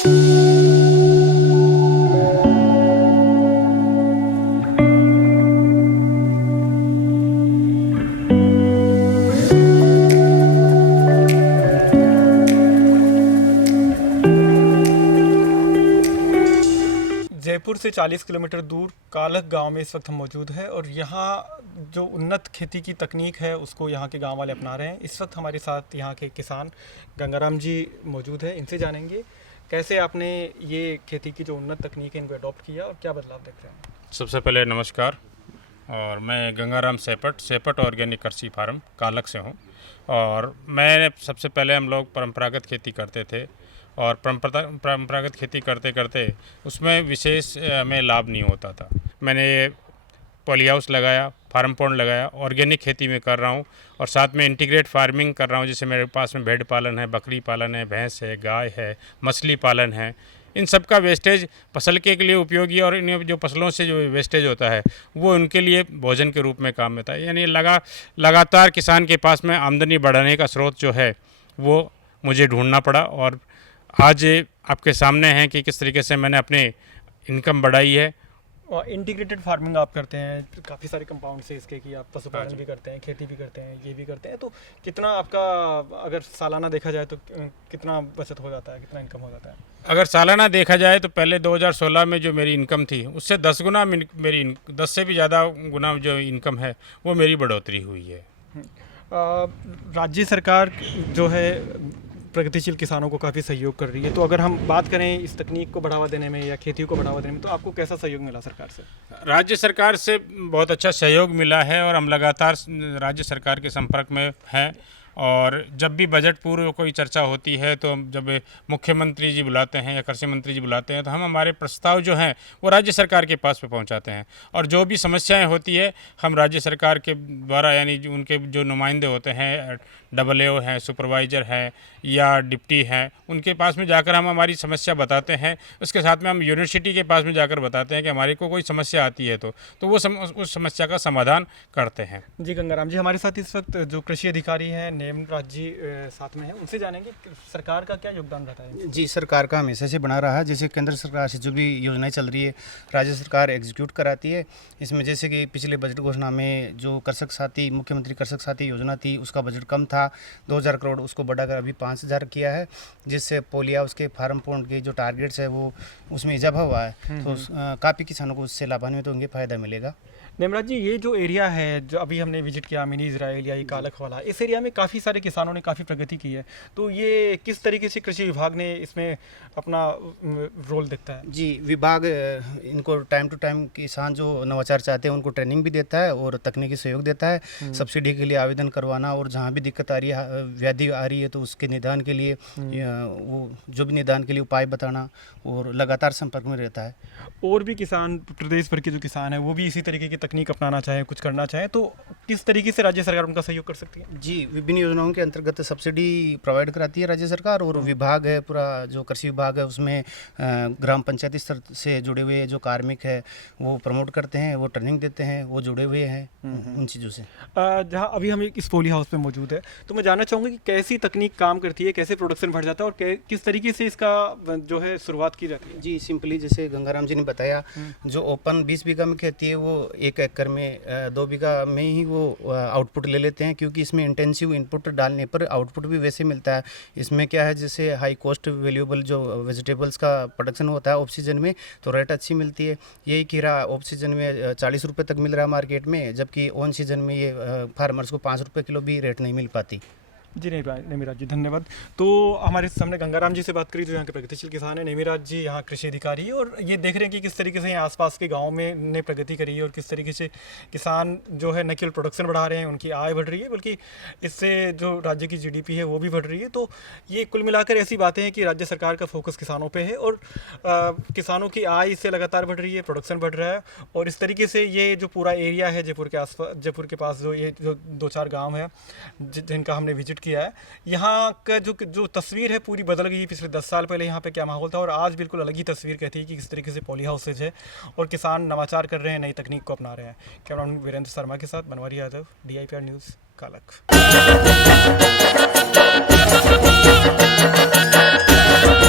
जयपुर से 40 किलोमीटर दूर कालक गांव में इस वक्त हम मौजूद हैं और यहाँ जो उन्नत खेती की तकनीक है उसको यहाँ के गांव वाले अपना रहे हैं। इस वक्त हमारे साथ यहाँ के किसान गंगाराम जी मौजूद हैं, इनसे जानेंगे कैसे आपने ये खेती की जो उन्नत तकनीक है इनको अडॉप्ट किया और क्या बदलाव देख रहे हैं। सबसे पहले नमस्कार, और मैं गंगाराम सेपट ऑर्गेनिक कृषि फार्म कालक से हूँ। और मैं सबसे पहले हम लोग परंपरागत खेती करते थे और परंपरागत खेती करते करते उसमें विशेष हमें लाभ नहीं होता था। मैंने पॉली हाउस लगाया, फार्म पॉन्ड लगाया, ऑर्गेनिक खेती में कर रहा हूँ और साथ में इंटीग्रेट फार्मिंग कर रहा हूँ। जैसे मेरे पास में भेड़ पालन है, बकरी पालन है, भैंस है, गाय है, मछली पालन है। इन सब का वेस्टेज फसल के लिए उपयोगी और इन जो फसलों से जो वेस्टेज होता है वो उनके लिए भोजन के रूप में काम में था। यानी लगातार किसान के पास में आमदनी बढ़ाने का स्रोत जो है वो मुझे ढूंढना पड़ा और आज आपके सामने हैं कि किस तरीके से मैंने अपने इनकम बढ़ाई है। और इंटीग्रेटेड फार्मिंग आप करते हैं, काफ़ी सारे कंपाउंड से इसके कि आप पशुपालन भी करते हैं, खेती भी करते हैं, ये भी करते हैं, तो कितना आपका अगर सालाना देखा जाए तो कितना बचत हो जाता है, कितना इनकम हो जाता है? अगर सालाना देखा जाए तो पहले 2016 में जो मेरी इनकम थी उससे 10 गुना मेरी 10 से भी ज़्यादा गुना जो इनकम है वो मेरी बढ़ोतरी हुई है। राज्य सरकार जो है प्रगतिशील किसानों को काफ़ी सहयोग कर रही है, तो अगर हम बात करें इस तकनीक को बढ़ावा देने में या खेती को बढ़ावा देने में, तो आपको कैसा सहयोग मिला सरकार से? राज्य सरकार से बहुत अच्छा सहयोग मिला है और हम लगातार राज्य सरकार के संपर्क में हैं। और जब भी बजट पूर्व कोई चर्चा होती है तो जब मुख्यमंत्री जी बुलाते हैं या कृषि मंत्री जी बुलाते हैं तो हम हमारे प्रस्ताव जो हैं वो राज्य सरकार के पास में पहुंचाते हैं। और जो भी समस्याएं होती है हम राज्य सरकार के द्वारा, यानी उनके जो नुमाइंदे होते हैं, AA हैं, सुपरवाइज़र हैं या डिप्टी हैं, उनके पास में जाकर हम हमारी समस्या बताते हैं। उसके साथ में हम यूनिवर्सिटी के पास में जाकर बताते हैं कि हमारे को कोई समस्या आती है तो वो उस समस्या का समाधान करते हैं। जी गंगाराम जी, हमारे साथ इस वक्त जो कृषि अधिकारी हैं नेमिराज जी साथ में हैं, उनसे जानेंगे सरकार का क्या योगदान रहता है। जी, सरकार का हमेशा से बना रहा है। जैसे केंद्र सरकार से जो भी योजनाएं चल रही है राज्य सरकार एग्जीक्यूट कराती है। इसमें जैसे कि पिछले बजट घोषणा में जो कृषक साथी, मुख्यमंत्री कृषक साथी योजना थी उसका बजट कम था 2000 करोड़, उसको बढ़ाकर अभी 5000 किया है, जिससे पोलिया उसके फार्म पॉन्ड के जो टारगेट्स है वो उसमें इजाफा हुआ है। तो काफ़ी किसानों को उससे लाभान्वित होंगे, फ़ायदा मिलेगा। नेमिराज जी, ये जो एरिया है जो अभी हमने विजिट किया मिनी इजराइल या ये कालक वाला, इस एरिया में काफ़ी सारे किसानों ने काफ़ी प्रगति की है, तो ये किस तरीके से कृषि विभाग ने इसमें अपना रोल देखता है? जी, विभाग इनको टाइम टू टाइम किसान जो नवाचार चाहते हैं उनको ट्रेनिंग भी देता है और तकनीकी सहयोग देता है। सब्सिडी के लिए आवेदन करवाना और जहाँ भी दिक्कत आ रही है, व्याधि आ रही है तो उसके निदान के लिए वो जो भी निदान के लिए उपाय बताना और लगातार संपर्क में रहता है। और भी किसान, प्रदेश भर के जो किसान हैं वो भी इसी तरीके की तकनीक अपनाना चाहें, कुछ करना चाहें, तो किस तरीके से राज्य सरकार उनका सहयोग कर सकती है? जी, विभिन्न योजनाओं के अंतर्गत सब्सिडी प्रोवाइड कराती है राज्य सरकार और विभाग है, पूरा जो कृषि विभाग है उसमें ग्राम पंचायती स्तर से जुड़े हुए जो कार्मिक है वो प्रमोट करते हैं, वो ट्रेनिंग देते हैं, वो जुड़े हुए हैं उन चीज़ों से। जहाँ अभी हम इस पोली हाउस में मौजूद है, तो मैं जानना चाहूँगा कि कैसी तकनीक काम करती है, कैसे प्रोडक्शन बढ़ जाता है और किस तरीके से इसका जो है शुरुआत की जाती है? जी, सिंपली जैसे गंगाराम जी ने बताया, जो ओपन 20 बीघा में खेती है वो 1 एकड़ में 2 बीघा में ही वो आउटपुट ले लेते हैं, क्योंकि इसमें इंटेंसिव इनपुट डालने पर आउटपुट भी वैसे मिलता है। इसमें क्या है, जैसे हाई कॉस्ट वैल्यूएबल जो वेजिटेबल्स का प्रोडक्शन होता है ऑफ सीजन में, तो रेट अच्छी मिलती है। यही खीरा ऑफ सीजन में 40 रुपये तक मिल रहा है मार्केट में, जबकि ऑन सीजन में ये फार्मर्स को 5 रुपये किलो भी रेट नहीं मिल पाती। जी नेमिराज जी, धन्यवाद। तो हमारे सामने गंगाराम जी से बात करी जो यहाँ के प्रगतिशील किसान हैं। नेमिराज जी यहाँ कृषि अधिकारी है और ये देख रहे हैं कि किस तरीके से यहाँ आसपास के गाँव में ने प्रगति करी है और किस तरीके से किसान जो है न केवल प्रोडक्शन बढ़ा रहे हैं, उनकी आय बढ़ रही है, बल्कि इससे जो राज्य की GDP है वो भी बढ़ रही है। तो ये कुल मिलाकर ऐसी बातें हैं कि राज्य सरकार का फोकस किसानों पर है और किसानों की आय इससे लगातार बढ़ रही है, प्रोडक्शन बढ़ रहा है। और इस तरीके से ये जो पूरा एरिया है जयपुर के आसपास, जयपुर के पास जो ये जो 2-4 गाँव हैं जिनका हमने विजिट किया है, यहाँ का जो तस्वीर है पूरी बदल गई है। पिछले 10 साल पहले यहाँ पे क्या माहौल था और आज बिल्कुल अलग ही तस्वीर कहती है कि किस तरीके से पॉली हाउसेज है और किसान नवाचार कर रहे हैं, नई तकनीक को अपना रहे हैं। कैमरामैन वीरेंद्र शर्मा के साथ बनवारी यादव, DIPR न्यूज़, कालक।